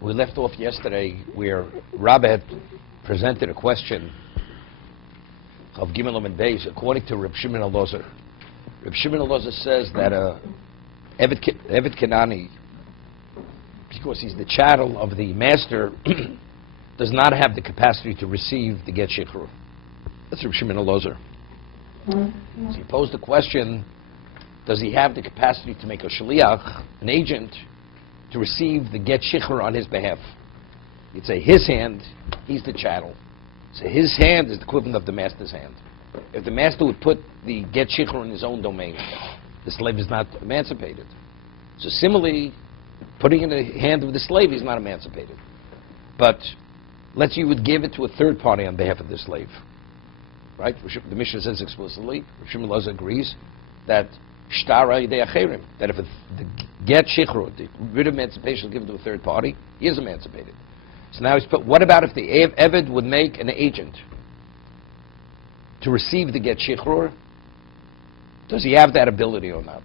We left off yesterday where Rabbi had presented a question of Gimel and Beis according to Reb Shimon Elazar. Reb Shimon Elazar says that Eved Kenani, because he's the chattel of the master, does not have the capacity to receive the get shichrur. That's Reb Shimon Elazar. So he posed the question, does he have the capacity to make a shaliach, an agent, to receive the get shichrur on his behalf? You'd say his hand, he's the chattel. So his hand is the equivalent of the master's hand. If the master would put the get shichrur in his own domain, the slave is not emancipated. So similarly, putting in the hand of the slave, he's not emancipated. But let's say you would give it to a third party on behalf of the slave. Right? The Mishnah says explicitly, Reb Shimon Elazar agrees, that that if the get shichrur, the writ of emancipation is given to a third party, he is emancipated. So now he's put, what about if the Eved would make an agent to receive the get shichrur? Does he have that ability or not?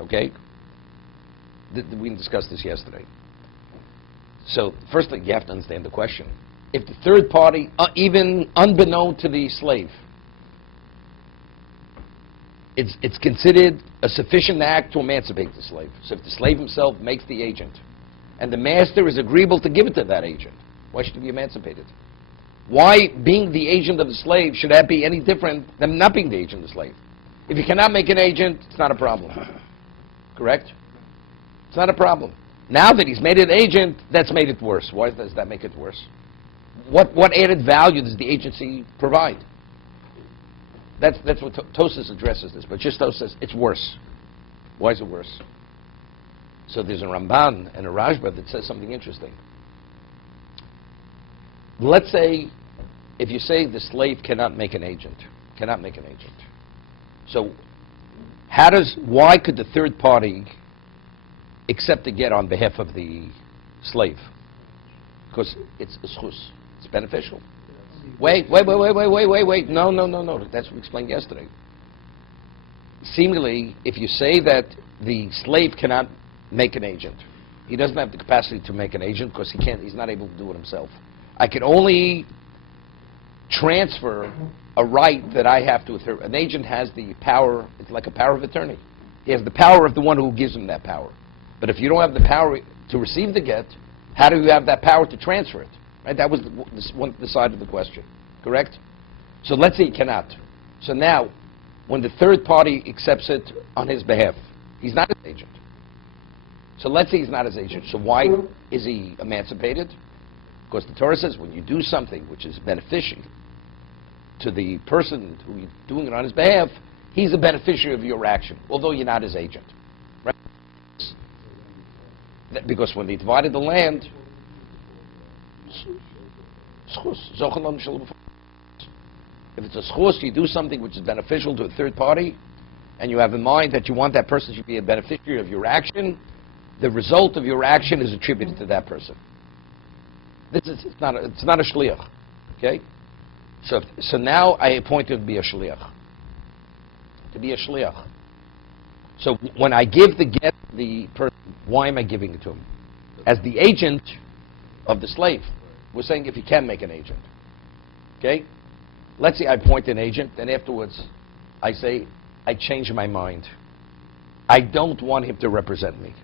Okay? We discussed this yesterday. So, firstly, you have to understand the question. If the third party, even unbeknown to the slave, it's considered a sufficient act to emancipate the slave. So if the slave himself makes the agent, and the master is agreeable to give it to that agent, why should he be emancipated? Why, being the agent of the slave, should that be any different than not being the agent of the slave? If you cannot make an agent, it's not a problem. Correct? It's not a problem. Now that he's made an agent, that's made it worse. Why does that make it worse? What added value does the agency provide? That's what Tosas addresses this, but just Tosas says it's worse. Why is it worse? So there's a Ramban and a Rashba that says something interesting. Let's say, if you say the slave cannot make an agent, so why could the third party accept a get on behalf of the slave? Because it's a schus. It's beneficial. Wait. No. That's what we explained yesterday. Seemingly, if you say that the slave cannot make an agent, he doesn't have the capacity to make an agent because he's not able to do it himself. I can only transfer a right that I have to a third. An agent has the power, it's like a power of attorney. He has the power of the one who gives him that power. But if you don't have the power to receive the get, how do you have that power to transfer it? Right? That was the side of the question. Correct? So let's say he cannot. So now, when the third party accepts it on his behalf, he's not his agent. So let's say he's not his agent. So why is he emancipated? Because the Torah says when you do something which is beneficial to the person who you're doing it on his behalf, he's a beneficiary of your action, although you're not his agent. Right? Because when they divided the land, if it's a schus, you do something which is beneficial to a third party, and you have in mind that you want that person to be a beneficiary of your action, the result of your action is attributed to that person. It's not a shliach. Okay? So now I appoint him to be a shliach. So when I give the get the person, why am I giving it to him? As the agent of the slave. We're saying if he can make an agent. Okay? Let's say I appoint an agent, and afterwards I say, I change my mind. I don't want him to represent me.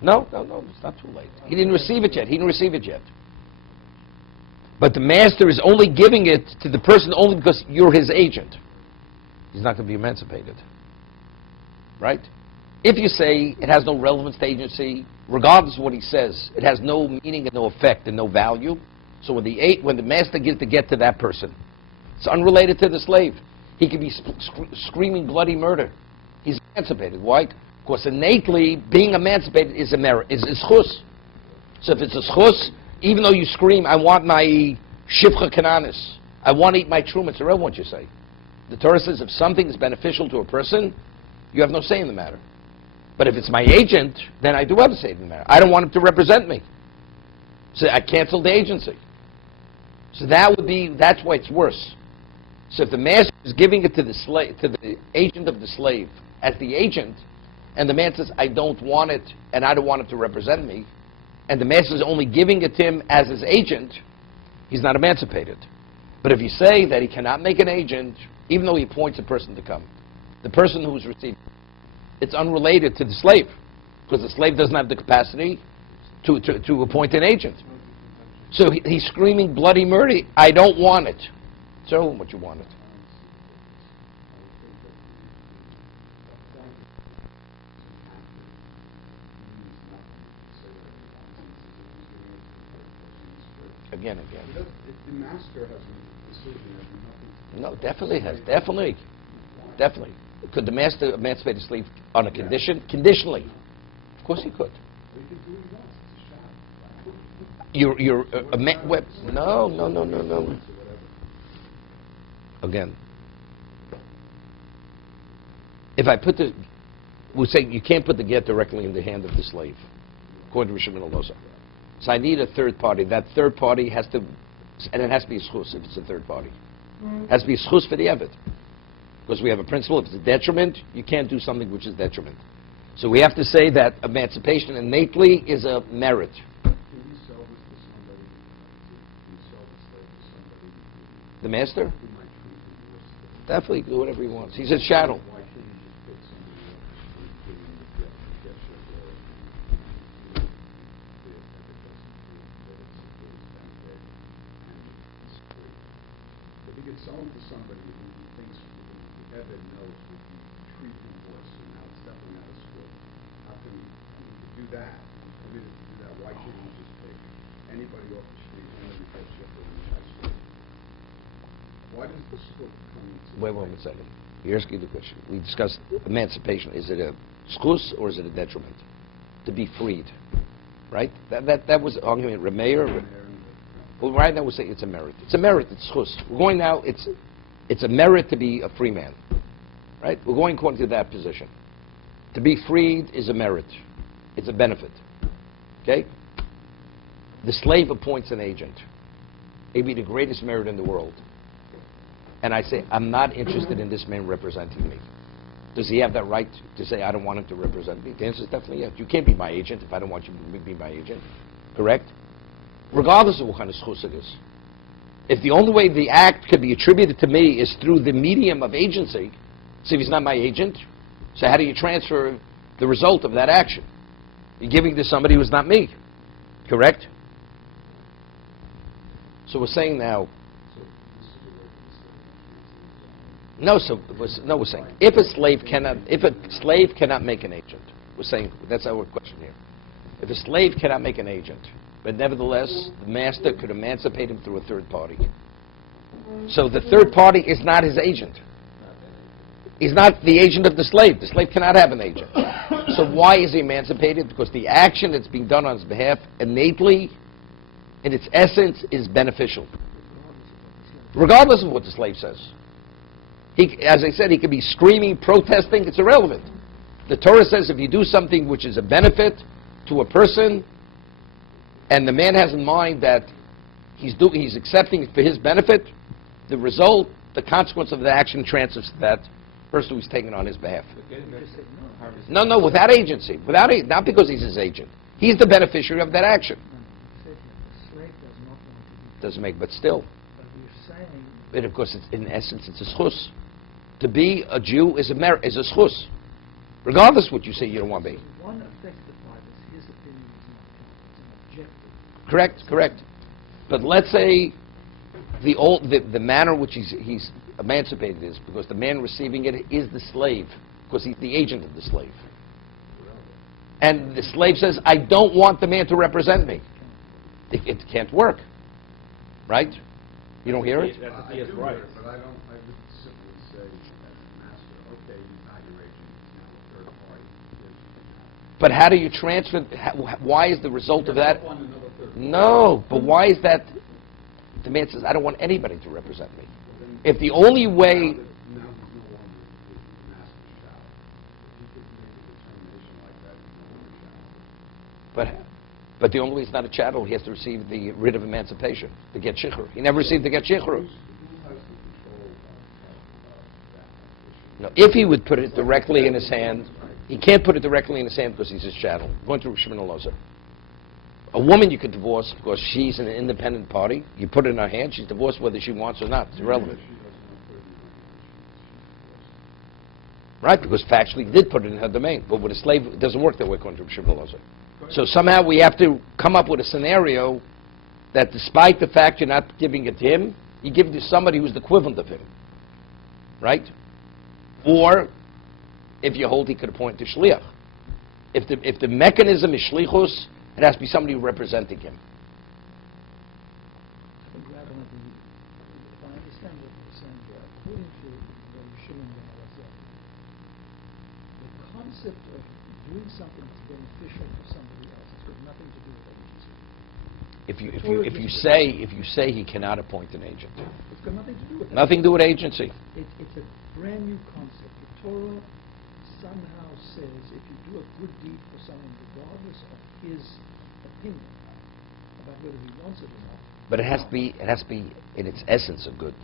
No, it's not too late. He didn't receive it yet. But the master is only giving it to the person only because you're his agent. He's not going to be emancipated. Right? If you say it has no relevance to agency, regardless of what he says, it has no meaning and no effect and no value. So when the master gives the get to that person, it's unrelated to the slave. He could be screaming bloody murder. He's emancipated. Why? Because innately, being emancipated is a merit, is schus. So if it's a schus, even though you scream, I want my shivcha kananis, I want to eat my truma, it's irrelevant what you say. The Torah says if something is beneficial to a person, you have no say in the matter. But if it's my agent, then I do have a say in the matter. I don't want him to represent me. So I cancel the agency. So that's why it's worse. So if the master is giving it to the slave, to the agent of the slave, as the agent, and the man says, I don't want it, and I don't want it to represent me, and the master is only giving it to him as his agent, he's not emancipated. But if you say that he cannot make an agent, even though he appoints a person to come, the person who's receiving, it's unrelated to the slave, because the slave doesn't have the capacity to appoint an agent. So he's screaming bloody murder. I don't want it. Tell him what you want it. Again. The master has a decision that nothing. No, definitely has. Definitely. Could the master emancipate the slave on a condition? Conditionally. Of course he could. He could do what he wants. It's a shadow. No. Again. If I put we're saying you can't put the get directly in the hand of the slave, according to Rishon Loza. So I need a third party. That third party has to, and it has to be a schus if it's a third party. It has to be a schus for the Eved. Because we have a principle, if it's a detriment, you can't do something which is detriment. So we have to say that emancipation innately is a merit. Can we sell this to somebody? Can we sell the slave to somebody? The master? Who might treat him worse? Definitely do whatever he wants. He's a chattel. Why can't you just pick somebody else and give him the get your if he could sell him to somebody who he thinks the Eved knows would treat him worse, and now it's definitely not a school. How can he do that? Permitted to do that? Why can't he just pick anybody off the street, anybody gets shifted in the high school? Why does the school come into Wait one second. You're asking the question. We discussed emancipation. Is it a schus or is it a detriment? To be freed. Right? That was the argument. Remeir. Well, right now we're saying it's a merit. It's a merit. It's schus. We're going now. It's a merit to be a free man. Right? We're going according to that position. To be freed is a merit. It's a benefit. Okay? The slave appoints an agent. It'd be the greatest merit in the world. And I say, I'm not interested in this man representing me. Does he have that right to say, I don't want him to represent me? The answer is definitely yes. You can't be my agent if I don't want you to be my agent. Correct? Regardless of what kind of schus it is. If the only way the act could be attributed to me is through the medium of agency, so if he's not my agent, so how do you transfer the result of that action? You're giving it to somebody who's not me. Correct? So we're saying now, we're saying if a slave cannot make an agent, we're saying that's our question here. If a slave cannot make an agent, but nevertheless the master could emancipate him through a third party. So the third party is not his agent. He's not the agent of the slave. The slave cannot have an agent. So why is he emancipated? Because the action that's being done on his behalf innately, in its essence, is beneficial. Regardless of what the slave says. As I said, he could be screaming, protesting, it's irrelevant. The Torah says if you do something which is a benefit to a person, and the man has in mind that he's accepting it for his benefit, the result, the consequence of the action transfers to that person who's taking it on his behalf. No, without agency. Not because he's his agent. He's the beneficiary of that action. Doesn't make, but still. But of course, in essence, it's a schus. To be a Jew is a merit, is a schus. Regardless of what you say you don't want to be. One affected by this, his opinion is not objective. Correct. But let's say the manner which he's emancipated is because the man receiving it is the slave, because he's the agent of the slave. And the slave says, I don't want the man to represent me. It can't work. Right? You don't hear it? I do hear it, but I would simply say as a master, okay, he's not your agent, he's now a third party. But how do you transfer, why is the result of that? No, but why is that? The man says, I don't want anybody to represent me. If the only way... Now he's no longer the master's child. If he could make a determination like that, he's no longer a child. But the only way he's not a chattel, he has to receive the writ of emancipation, the get shikhr. He never received the get shikhr. Who has the control of that? No, if he would put it directly in his hand, he can't put it directly in his hand because he's his chattel. Going through Shimon Loza. A woman you could divorce because she's an independent party. You put it in her hand, she's divorced whether she wants or not. It's irrelevant. She doesn't have 30 Right? Because factually, he did put it in her domain. But with a slave, it doesn't work that way according to Shimon Elazar. So somehow we have to come up with a scenario that despite the fact you're not giving it to him, you give it to somebody who's the equivalent of him. Right? Or, if you hold, he could appoint a shliach. If the mechanism is shlichus, it has to be somebody representing him. I think Rabbi, if I understand what you're saying here, according to the Shimon Elazar, the concept of doing something that's beneficial for somebody else has got nothing to do with agency. If you say he cannot appoint an agent, It's got nothing to do with nothing to do with agency. It's a brand new concept. The Torah somehow says if you do a good deed for someone, regardless of his opinion about whether he wants it or not. But it has to be in its essence a good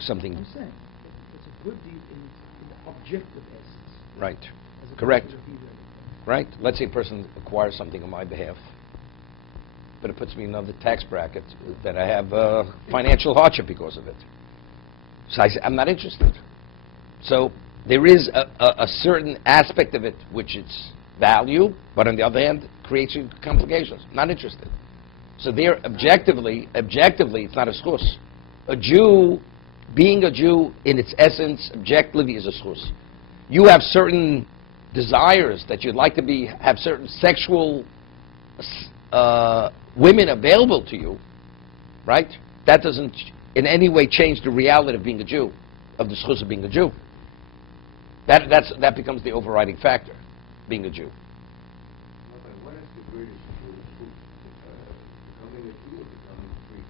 something. I'm saying it's a good deed in the objective essence. Right. As opposed Correct. to the deed of everything. Right. Let's say a person acquires something on my behalf, but it puts me in another tax bracket that I have financial hardship because of it. So I say, I'm not interested. So there is a certain aspect of it which it's value, but on the other hand, creates you complications. Not interested. So there, objectively, it's not a schus. A Jew, being a Jew in its essence, objectively is a schus. You have certain desires that you'd like to have certain sexual women available to you, right? That doesn't in any way change the reality of being a Jew, of the schus of being a Jew. That becomes the overriding factor, being a Jew. What is the greatest truth? Becoming a Jew or becoming free?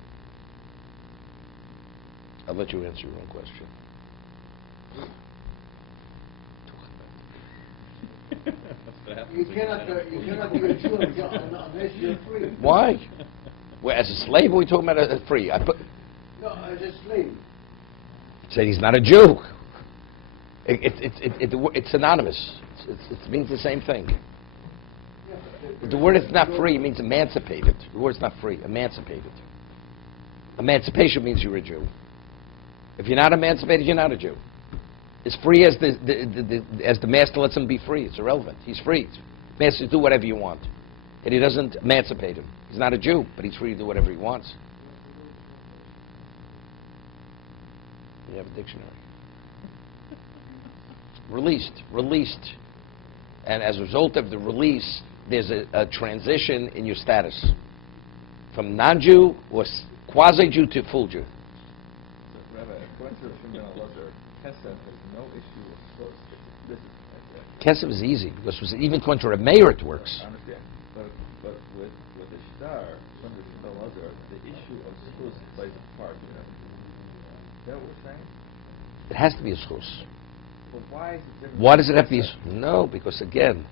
I'll let you answer your own question. You cannot be a Jew unless you're free. Why? Well, as a slave, or are we talking about as free? No, as a slave. Said he's not a Jew. It's synonymous. It means the same thing. Yeah, but The word is not free, it means emancipated. The word's not free, emancipated. Emancipation means you're a Jew. If you're not emancipated, you're not a Jew. As free as the master lets him be free, it's irrelevant. He's free. Master, do whatever you want. And he doesn't emancipate him. He's not a Jew, but he's free to do whatever he wants. You have a dictionary. Released. And as a result of the release, there's a transition in your status. From non-Jew or quasi-Jew to full Jew. So, Rabbi, according to Shimon Elazar, Kesef has no issue with schus. It's explicit like that. Kesef is easy, because even according to a mayor it works. I understand. But with the shtar, according to Shimon Elazar, the issue of schus plays a part, you know. Is that what we're saying? It has to be a schus. But why is it different? Why does it have to be? No, because again,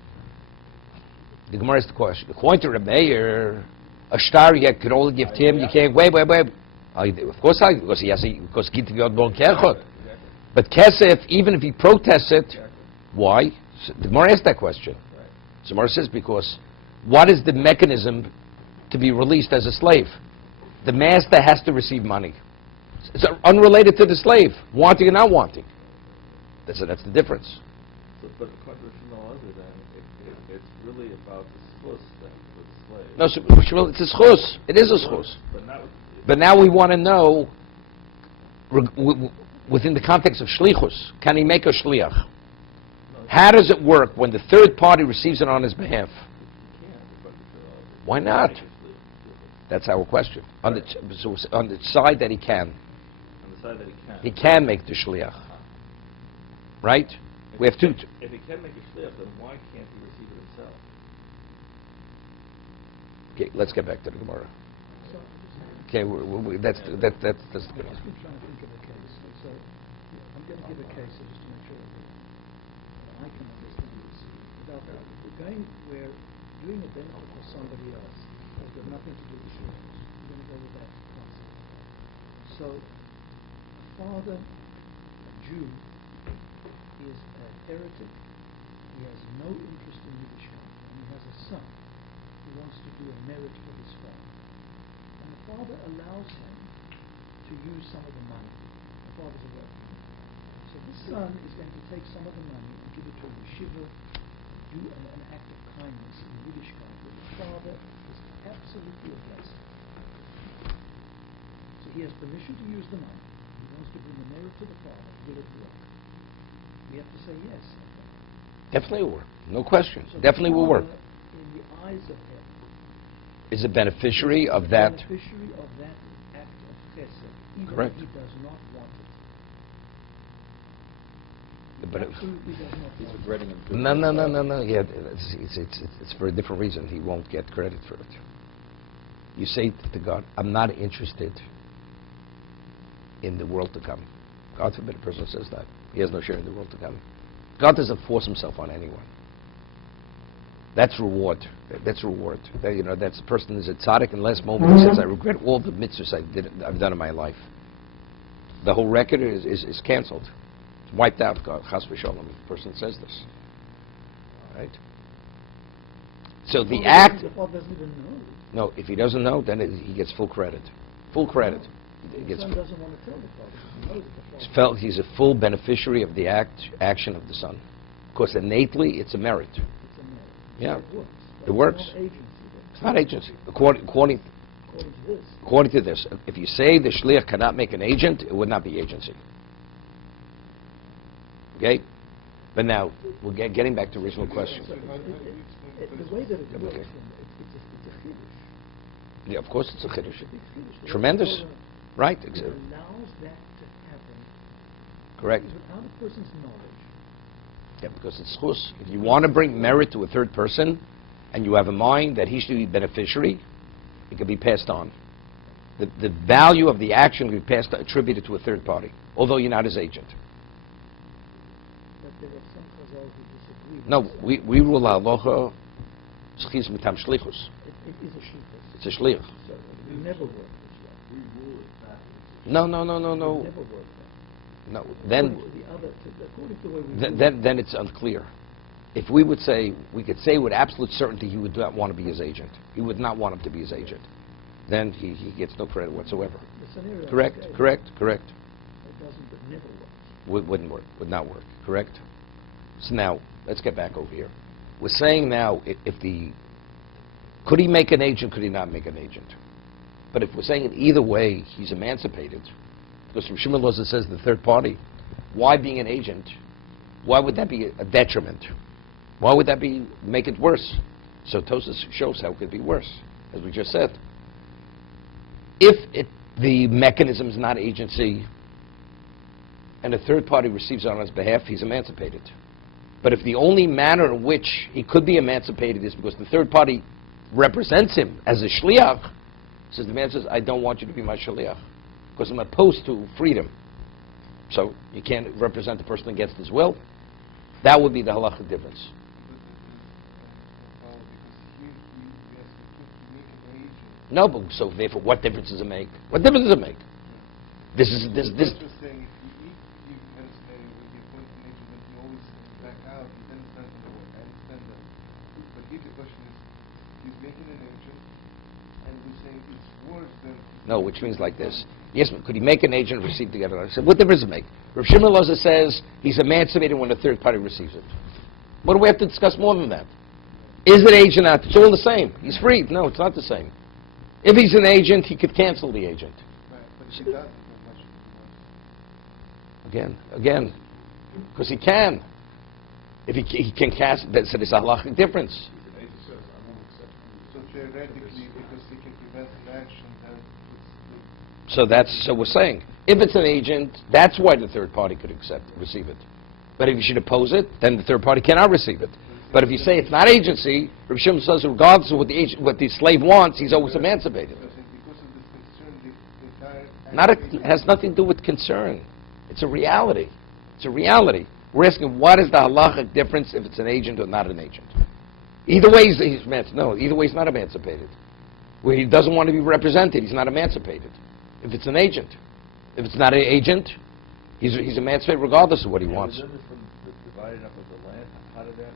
the Gemara is the question. According to Rebbe Meir, a star you could only give to him. You can't. Wait. Of course, because he has because Gittin Yod Bon Kerchot. But Kesef, even if he protests it, why? So the Gemara asked that question. Right. So the Gemara says because what is the mechanism to be released as a slave? The master has to receive money. It's unrelated to the slave, wanting or not wanting. That's the difference. So, but according to Shimon Elazar, then, it's really about the schus then with the slave. No, so it's a schus. It is a schus. But not with, But now we want to know, within the context of shlichus, can he make a shliach? no, How does it work when the third party receives it on his behalf? he can't, according to Shimon Elazar. Why not? Make a slave. That's our question. On the side that he can. On the side that He can make the shliach. Right? We have two. If he can make a shliach, then why can't he receive it himself? Okay, let's get back to the Gemara. So, Okay, that's the Gemara. I've just been trying to think of a case. So I'm going to give a case just to make sure that I can understand this. Without that, we're doing a benefit for somebody else. Has got nothing to do with shlichus. We're going to go with that concept. So a father, a Jew, is a heretic. He has no interest in Yiddishkeit, and he has a son who wants to do a merit for his father. And the father allows him to use some of the money. The father's a wealthy man. So this son is going to take some of the money and give it to a yeshiva, do an act of kindness in Yiddishkeit, where the father is absolutely a blessing. So he has permission to use the money. He wants to bring the merit to the father. Will it work? We have to say yes. Definitely will work. No question. So Definitely will work. In the eyes of him, Is a beneficiary of the that. beneficiary of that act of chesed, even Correct. if he does not want it. But Absolutely does not He's want regretting it. him. no. Yeah, it's for a different reason. He won't get credit for it. You say to God, I'm not interested in the world to come. God forbid a person says that. He has no share in the world to come. God doesn't force himself on anyone. That's reward. That's reward. That's the person is a tzaddik in the last moment. He says, I regret all the mitzvahs I've done in my life. The whole record is canceled. It's wiped out. God, chas v'sholom, if the person says this. Right? So the act... The father doesn't even know. No, if he doesn't know, then he gets full credit. Full credit. He The gets son full. doesn't want to tell the father because he knows that the He's father. he's a full beneficiary of the action of the son. Of course, innately, it's a merit. It's a merit. Yeah. It works. It works. It's not agency then. It's not agency. According According to this. if you say the shliach cannot make an agent, it would not be agency. Okay? But now, we're getting back to the original question. So the way that it works, Okay. it's a chiddush. Yeah, of course it's a chiddush. It's a big chiddush. The way Tremendous. the Torah Right? allows that to happen. Correct. Because without a person's knowledge, Yeah, because it's chus. If you want to bring merit to a third person, and you have in mind that he should be beneficiary, it can be passed on. The value of the action can be attributed to a third party, although you're not his agent. but there are some chazal who disagree. with No, this. we rule halacha schis mitam shlichus. It is a shlichus. It's a shliach. So we never work this way. We rule it backwards. No. We never work that. No. Then According to the way we do it, then it's unclear. If we could say with absolute certainty he would not want to be his agent. He would not want him to be his agent. Then he gets no credit whatsoever. the scenario Correct. is okay. Correct. It doesn't, but never works. Wouldn't work. Would not work. Correct. So now let's get back over here. We're saying now could he make an agent? Could he not make an agent? But if we're saying it either way, he's emancipated. Because from Shimon Loza says the third party. Why being an agent? Why would that be a detriment? Why would that make it worse? So Tosas shows how it could be worse, as we just said. If the mechanism is not agency, and a third party receives it on his behalf, he's emancipated. But if the only manner in which he could be emancipated is because the third party represents him as a shliach, says the man says, I don't want you to be my shliach, because I'm opposed to freedom. So you can't represent the person against his will. That would be the halachic difference. No, but so therefore, what difference does it make? What difference does it make? This. Just saying, if you understand with the appointed agent that you always back out, then it's not going to work. I understand that. But here the question is, he's making an agent, and we're saying it's worse than... No, which means like this. Yes, but could he make an agent and receive together? I said, what difference does it make? Rav Shimon Loza says he's emancipated when a third party receives it. What do we have to discuss more than that? Is it agent or not? It's all the same. He's free. No, it's not the same. If he's an agent, he could cancel the agent. Right, but he doesn't as much as he wants. Again, because he can. If he can cancel, so there's a halachic difference. The agent says, I won't accept you. So theoretically, because he can prevent an action, then So we're saying, if it's an agent, that's why the third party could receive it. But if you should oppose it, then the third party cannot receive it. But if you say it's not agency, Rav Shimon says regardless of what the slave wants, he's always emancipated. because of this concern, the entire... Not it has nothing to do with concern. It's a reality. It's a reality. We're asking what is the halachic difference if it's an agent or not an agent. Either way, either way he's not emancipated. Where he doesn't want to be represented, he's not emancipated. If it's an agent. If it's not an agent, he's emancipated regardless of what he Yeah, wants. was that from the dividing up of the land? How did that work?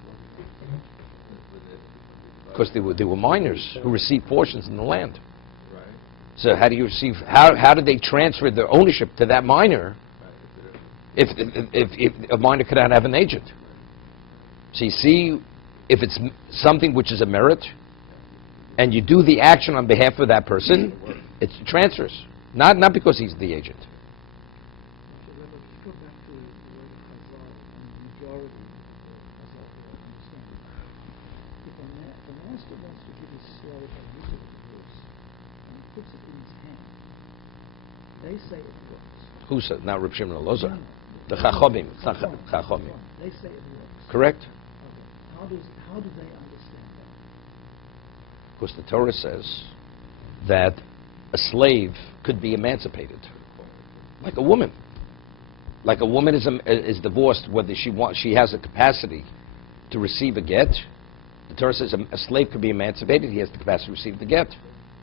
Because they were minors who received portions in the land. Right. So how do you receive? How did they transfer their ownership to that minor? Right. If a minor cannot have an agent. So you see, if it's something which is a merit, and you do the action on behalf of that person, it transfers. Not because he's the agent. Okay, Rabbi, just go back to the word of Chazal and the majority of Chazal here understand. If a master wants to give his slave a written divorce and he puts it in his hand, they say it works. Who said? Not Reb Shimon Elazar. No, no. The Chachomim. It's not Chachomim. They say it works. Correct? Okay. How do they understand that? Because the Torah says that a slave could be emancipated, like a woman. Like a woman is divorced whether she has a capacity to receive a get. The Torah says a slave could be emancipated. He has the capacity to receive the get.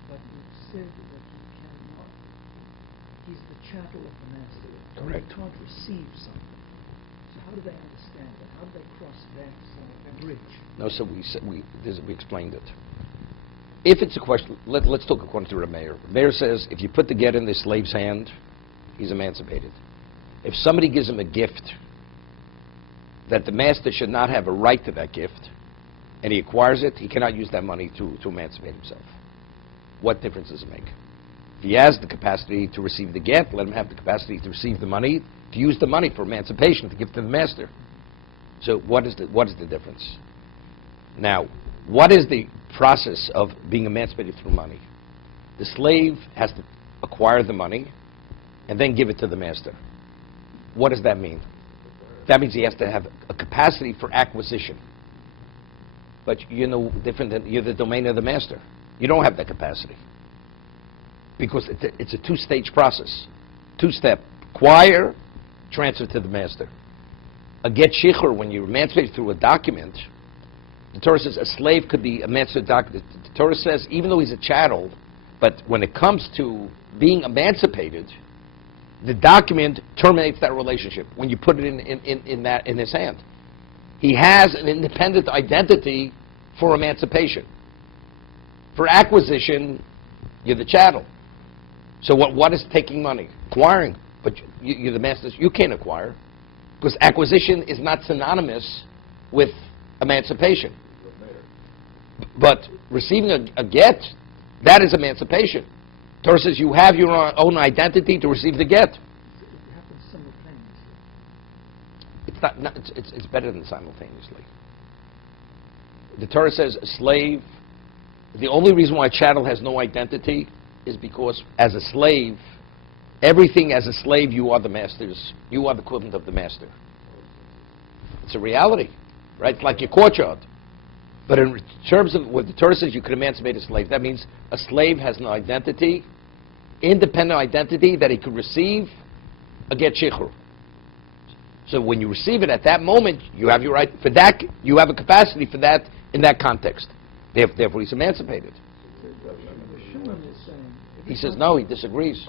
But you said that he cannot. He's the chattel of the master. Correct. He can't receive something. So how do they understand that? How do they cross that bridge? No, so we explained it. If it's a question, let's talk according to Rameir. Rameir says if you put the get in the slave's hand, he's emancipated. If somebody gives him a gift that the master should not have a right to that gift, and he acquires it, he cannot use that money to emancipate himself. What difference does it make? If he has the capacity to receive the get, let him have the capacity to receive the money, to use the money for emancipation, to give to the master. So what is the difference? Now, what is the process of being emancipated through money? The slave has to acquire the money and then give it to the master. What does that mean? That means he has to have a capacity for acquisition. But you're no different than you're the domain of the master. You don't have that capacity. Because it's a two-stage process. Two-step. Acquire, transfer to the master. A get shichur, when you're emancipated through a document, the Torah says a slave could be emancipated. The Torah says even though he's a chattel, but when it comes to being emancipated, the document terminates that relationship when you put it in his hand. He has an independent identity for emancipation. For acquisition, you're the chattel. So what is taking money? Acquiring. But you're the master. You can't acquire. Because acquisition is not synonymous with emancipation. But receiving a get, that is emancipation. Torah says you have your own identity to receive the get. It happens simultaneously. It's better than simultaneously. The Torah says a slave, the only reason why a chattel has no identity is because as a slave, everything as a slave, you are the master's, you are the equivalent of the master. It's a reality, right? It's like your courtyard. But in terms of what the Torah says, you could emancipate a slave. That means a slave has an identity, independent identity that he could receive a get shichur. So when you receive it at that moment, you have your right for that. You have a capacity for that in that context. Therefore, he's emancipated. Shimon is saying. He says no. He disagrees.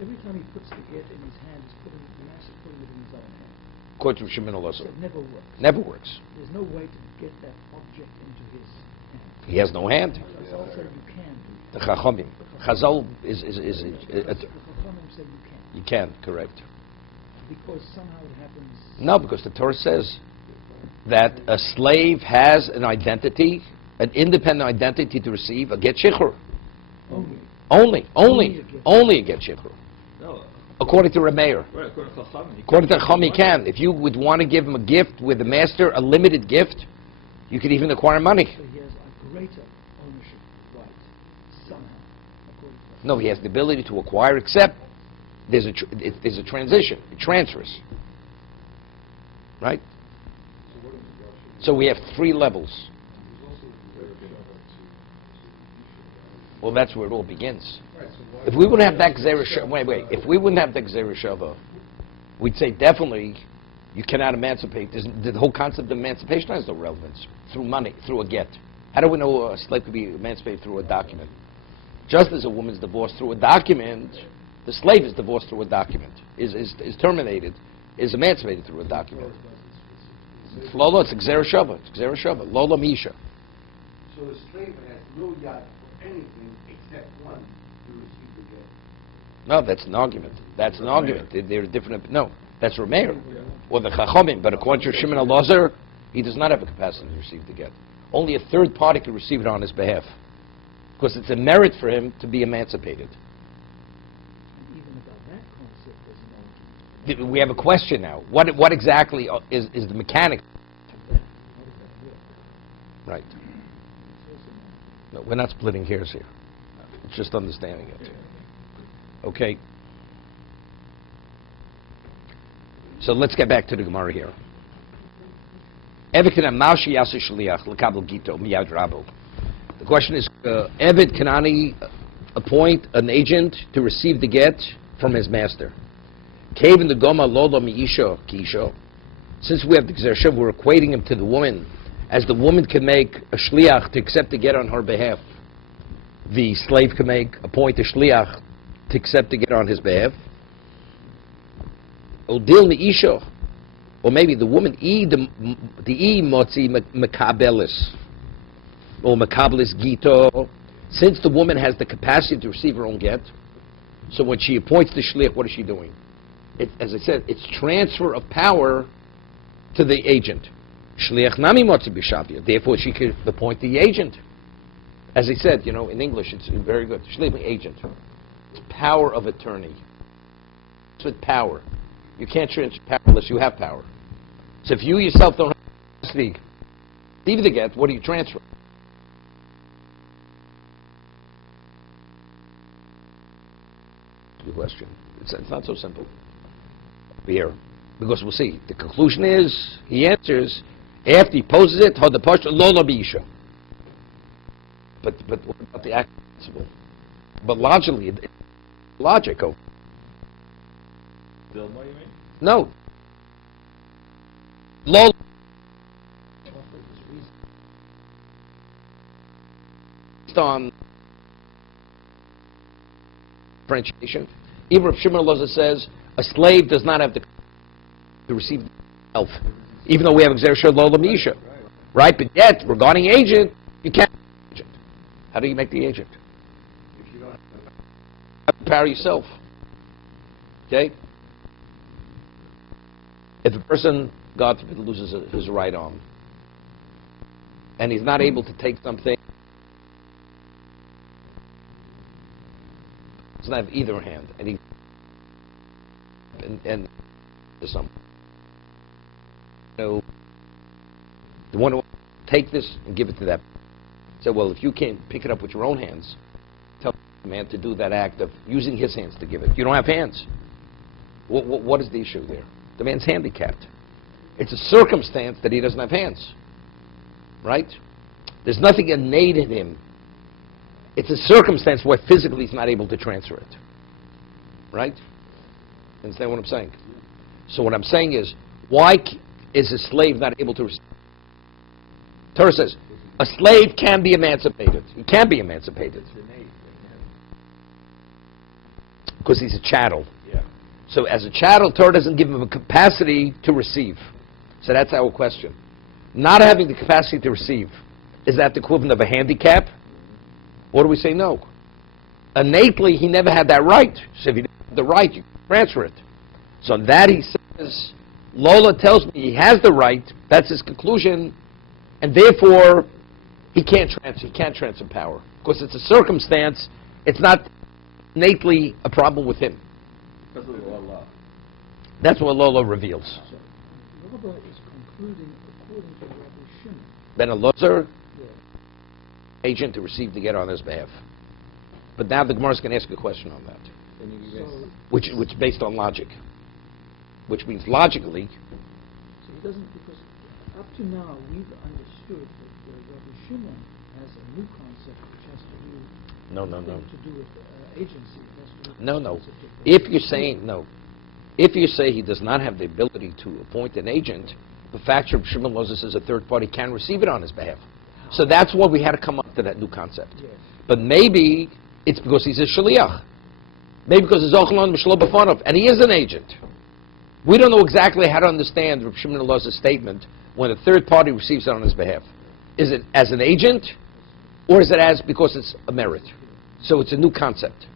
Every time he puts the get in his hand, he's putting the master putting it in his own hand. According to Shimon So Elazar, it never works. never works. There's no way to get that object into his hand. He has no hand. Chazal said you can do The Chachomim. Chazal is it. The Chachamim said you can. you can, correct. Because somehow it happens. No, because the Torah says that a slave has an identity, an independent identity to receive a get shichur. Only. Only a get shichur. No. According to Rameir. Right, according to Chacham, According to Chacham, you can. If you would want to give him a gift with the master, a limited gift, you could even acquire money. So he has a greater ownership right somehow. According to No, he has the ability to acquire, except there's a transition. It transfers. Right? So we have three levels. Well, that's where it all begins. If we wouldn't have that Gzera Shava, if we wouldn't have that Gzera Shava, we'd say definitely you cannot emancipate. The whole concept of emancipation has no relevance through money, through a get. How do we know a slave could be emancipated through a document? Just as a woman's divorced through a document, the slave is divorced through a document, is terminated, is emancipated through a document. Lola, it's Gzera Shava. It's Gzera Shava. Lola Misha. So So a slave has no yad for anything except one to receive the get. No, that's an argument. That's an argument. They're different. No, that's Rameir or the Chachomim. But according to Shimon HaLozer, he does not have a capacity to receive the get. Only a third party can receive it on his behalf, because it's a merit for him to be emancipated. And even about that concept, there's an argument. We have a question now. What exactly is the mechanic? How does that work? Right. It's also not- No, we're not splitting hairs here. It's just understanding it. Okay. So let's get back to the Gemara here. The question is, Eved Kanani appoint an agent to receive the get from his master. Since we have the Gzer, we're equating him to the woman, as the woman can make a shliach to accept the get on her behalf. The slave can appoint a shliach to accept the get on his behalf. Odil me'isha, or maybe the woman the motzi mekabelis, or mekabelis gito. Since the woman has the capacity to receive her own get, so when she appoints the shliach, what is she doing? As I said, it's transfer of power to the agent. Shliach nami motzi b'shavia. Therefore, she could appoint the agent. As I said, in English, it's very good. Shliach, agent. It's power of attorney. It's with power. You can't transfer power unless you have power. So if you yourself don't have capacity to receive the get, what do you transfer? Good question. It's not so simple here, because we'll see. The conclusion is, he answers, after he poses it, the pasha lo b'isha. But what about the actual principle? But logically, logical. Dilma, you mean? No. Lo. Based on differentiation, even if Shimon HaLozer says a slave does not have to receive help, even though we have Gzer Shel Lo L'Misha, right? But yet, regarding agent, you can't make the agent. How do you make the agent? If you don't have You have to power yourself. Okay? If a person, God forbid, loses his right arm, and he's not able to take something, does not have either hand, and he and some, the one who take this and give it to that. Say, well, if you can't pick it up with your own hands, tell the man to do that act of using his hands to give it. You don't have hands. What is the issue there? The man's handicapped. It's a circumstance that he doesn't have hands, right? There's nothing innate in him. It's a circumstance where physically he's not able to transfer it, right? Understand what I'm saying? So what I'm saying is, why is a slave not able to receive? Torah says, a slave can be emancipated. He can be emancipated. Because he's a chattel. Yeah. So as a chattel, Torah doesn't give him a capacity to receive. So that's our question. Not having the capacity to receive, is that the equivalent of a handicap? Or do we say no? Innately, he never had that right. So if he didn't have the right, you transfer it. So on that he says, Lola tells me he has the right, that's his conclusion, and therefore he can't transfer power. Because it's a circumstance, it's not innately a problem with him. Because of the law. That's what Lola reveals. So, Rabba is concluding according to Rabbi Shimon. Ben Elazar, Yeah. agent to receive the get on his behalf. But now the Gemara is going to ask a question on that, So, which based on logic, which means logically, so he doesn't, because up to now we've understood that Rabbi Shimon has a new concept which has to do no. to do with agency. It has to do with No. the concept of If you're saying no, if you say he does not have the ability to appoint an agent, the fact of Shimon Loza says a third party can receive it on his behalf. So that's why we had to come up to that new concept. Yes. But maybe it's because he's a shaliach. Maybe because he's ochlon mishlo b'fanov, and he is an agent. We don't know exactly how to understand Rav Shimon Loza's statement when a third party receives it on his behalf. Is it as an agent, Or is it as because it's a merit? So it's a new concept.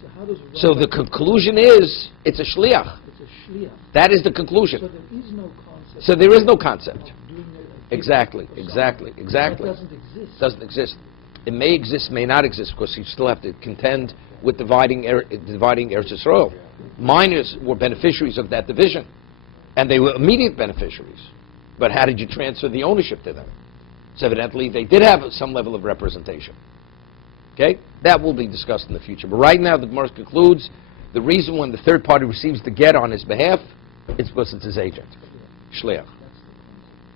So how does So the conclusion is, it's a shliach. It's a shliach. That is the So conclusion. there is no concept. So there is no concept. of doing a Exactly, for exactly, somebody. exactly. That doesn't exist. Doesn't exist. It may exist, may not exist, because you still have to contend with dividing Eretz Yisrael. Minors were beneficiaries of that division, and they were immediate beneficiaries. But how did you transfer the ownership to them? So evidently, they did have some level of representation. Okay? That will be discussed in the future. But right now, the Gemara concludes, the reason when the third party receives the get on his behalf, it's because it's his agent. Shliach.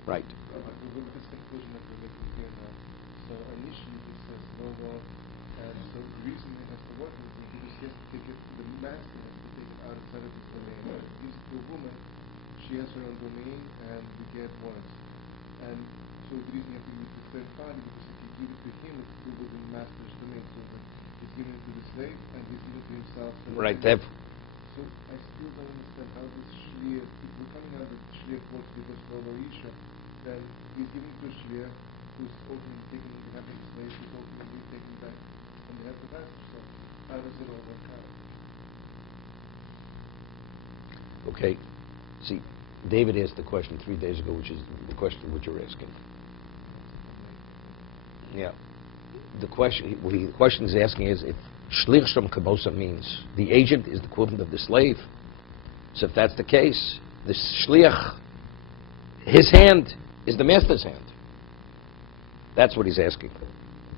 Right. With this conclusion that we're making here now, so initially this says no law, and so the reason it has to work is because he has to take it, the master has to take it outside of his domain. When it gives to a woman, she has her own domain, and we get once. And so the reason you have to use the third party, because if you give it to him, it's still within the master's domain, so that he's giving it to the slave, and he's giving it to himself. And Right. so I still don't understand how this shliach, if we're coming out that shliach works because for Marisha, then he's giving to a shliach who's ultimately taking behalf of the slave, who's ultimately taking back on behalf of the master. So how does it all work out? Okay. See, David asked the question 3 days ago, which is the question which you're asking. Yeah. The question he's asking is, if shlich shom kabosa means the agent is the equivalent of the slave, so if that's the case, the shliach, his hand is the master's hand. That's what he's asking,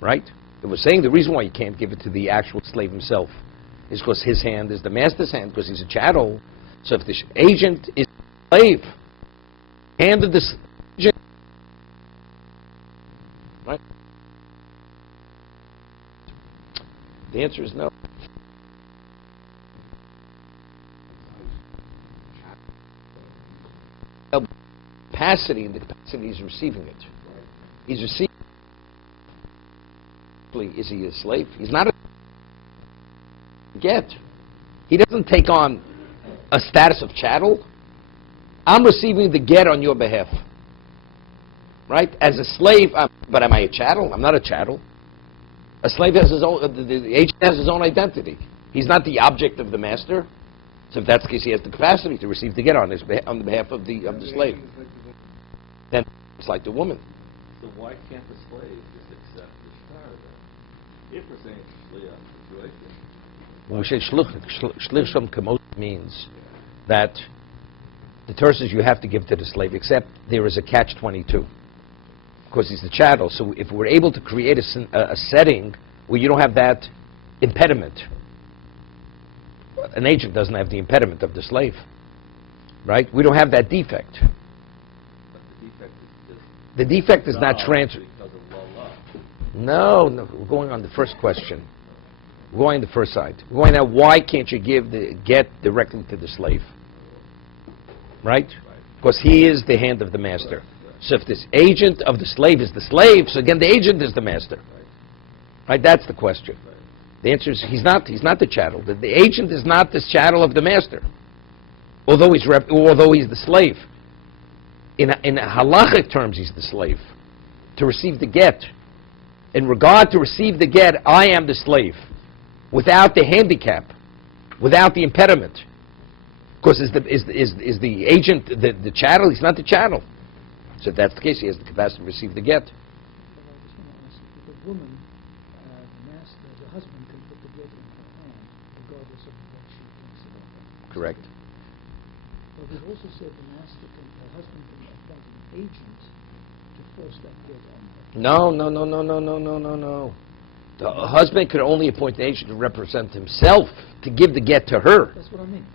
right? It was saying the reason why you can't give it to the actual slave himself is because his hand is the master's hand, because he's a chattel. So if the agent is the slave, hand of the agent, right? The answer is no. Capacity, in the capacity he's receiving it. He's receiving. Is he a slave? He's not a get. He doesn't take on a status of chattel. I'm receiving the get on your behalf. Right? As a slave, but am I a chattel? I'm not a chattel. A slave has his own, the agent has his own identity. He's not the object of the master. So if that's the case, he has the capacity to receive the get on the behalf of the slave. Then it's like the woman. So why can't the slave just accept the shtar then? If we're saying shliach situation. When we say shlich shom kamos means that the Torah says you have to give to the slave, except there is a catch-22. Because he's the chattel. So if we're able to create a setting where you don't have that impediment, an agent doesn't have the impediment of the slave, right? We don't have that defect. But the defect is just The defect is not transferred. because of law. No, we're going on the first question. We're going on the first side. We're going now, why can't you give the get directly to the slave? Right? Because he is the hand of the master. So if this agent of the slave is the slave, so again the agent is the master. Right? That's the question. The answer is he's not the chattel. The agent is not the chattel of the master. Although he's the slave. In halachic terms he's the slave. To receive the get. In regard to receive the get, I am the slave. Without the handicap. Without the impediment. Because is the agent the chattel? He's not the chattel. So if that's the case, he has the capacity to receive the get. But I just want to ask, if a woman, the husband can put the get in her hand, regardless of what she thinks about it. Correct. But we've also said the husband can appoint an agent to force that get on her. No. The husband could only appoint an agent to represent himself, to give the get to her. That's what I mean.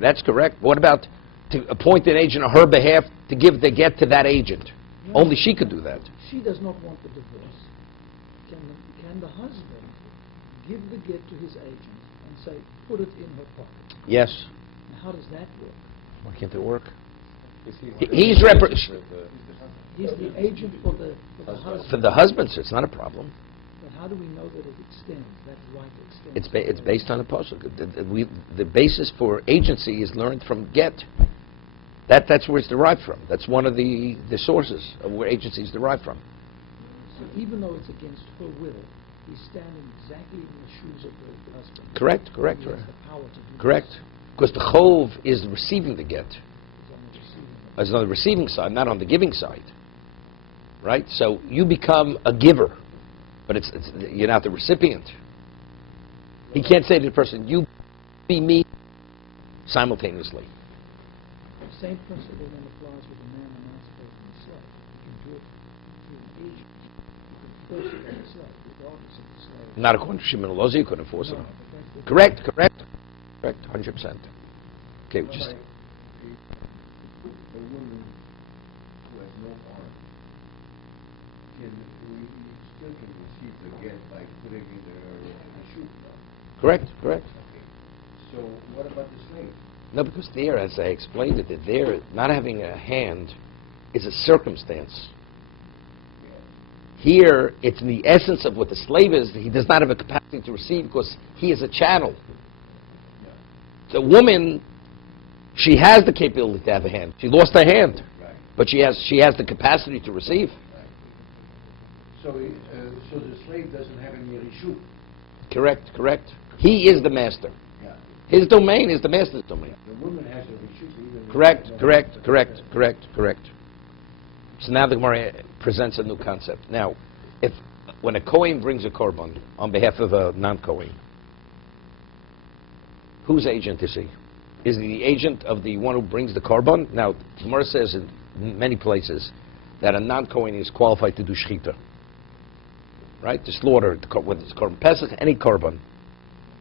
That's correct. What about to appoint an agent on her behalf to give the get to that agent? No, Only she could do that. She does not want the divorce. Can the husband give the get to his agent and say, put it in her pocket? Yes. Now, how does that work? Why can't it work? He's He's the agent for the husband. For the husband, so it's not a problem. But how do we know that it extends, that right extends? It's based on a pasuk. The basis for agency is learned from get. That's where it's derived from. That's one of the sources of where agency is derived from. So even though it's against her will, he's standing exactly in the shoes of the husband. Correct. He has the power to do Correct. this. Because the chov is receiving the get. He's on the receiving end. It's on the receiving side, not on the giving side. Right? So you become a giver, but you're not the recipient. He can't say to the person, you be me simultaneously. The same principle then applies with a man emancipating the slave. You can do it through an agent. You can force it on the slave, regardless of the slave. Not according to Shimon Lozi, you couldn't force it. No, but that's the- Correct, 100%. Okay, What just about a woman who has no arm? We still can receive the get by putting in the shoe. correct. Okay. So what about the slave? No, because there, as I explained it, that there, not having a hand is a circumstance. Here, it's in the essence of what the slave is. He does not have a capacity to receive because he is a channel. The woman, she has the capability to have a hand. She lost her hand, Right. but she has the capacity to receive. Right. So the slave doesn't have any reshut. Correct. He is the master. Yeah. His domain is the master's domain. The woman has a reshut even. Correct. So now the Gemara presents a new concept. Now, when a Kohen brings a korban on behalf of a non-Kohen, whose agent is he? Is he the agent of the one who brings the korban? Now, the Gemara says in many places that a non-Kohen is qualified to do shechita, right? To slaughter, whether it's korban pesach, any korban,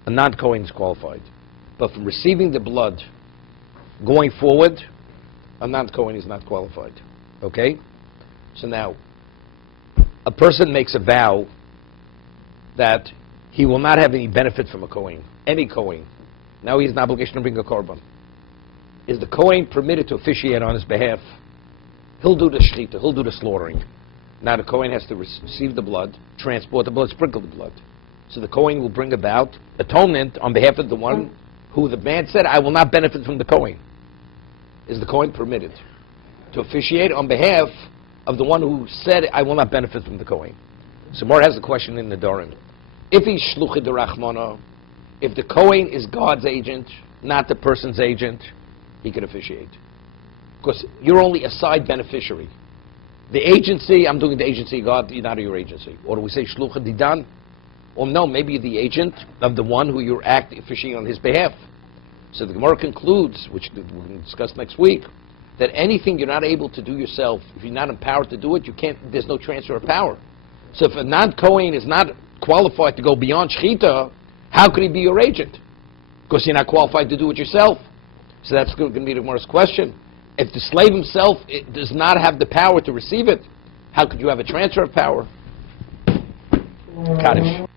a non-Kohen is qualified. But from receiving the blood going forward, a non-Kohen is not qualified. Okay? So now, a person makes a vow that he will not have any benefit from a Kohen, any Kohen. Now he has an obligation to bring a korban. Is the Kohen permitted to officiate on his behalf? He'll do the shechita, he'll do the slaughtering. Now the Kohen has to receive the blood, transport the blood, sprinkle the blood. So the Kohen will bring about atonement on behalf of the one who the man said, I will not benefit from the Kohen. Is the Kohen permitted to officiate on behalf of the one who said, I will not benefit from the Kohen? So Mor has a question in the Doran. If he's shluchid derachmana, if the Kohen is God's agent, not the person's agent, he can officiate. Because you're only a side beneficiary. The agency, I'm doing the agency of God, you're not your agency. Or do we say shluchid didan? Or no, maybe you're the agent of the one who you're officiating on his behalf. So the Gemara concludes, which we're going to discuss next week, that anything you're not able to do yourself, if you're not empowered to do it, there's no transfer of power. So if a non-Kohen is not qualified to go beyond shechita, how could he be your agent? Because you're not qualified to do it yourself. So that's going to be the Gemara's question. If the slave himself does not have the power to receive it, how could you have a transfer of power? Kaddish.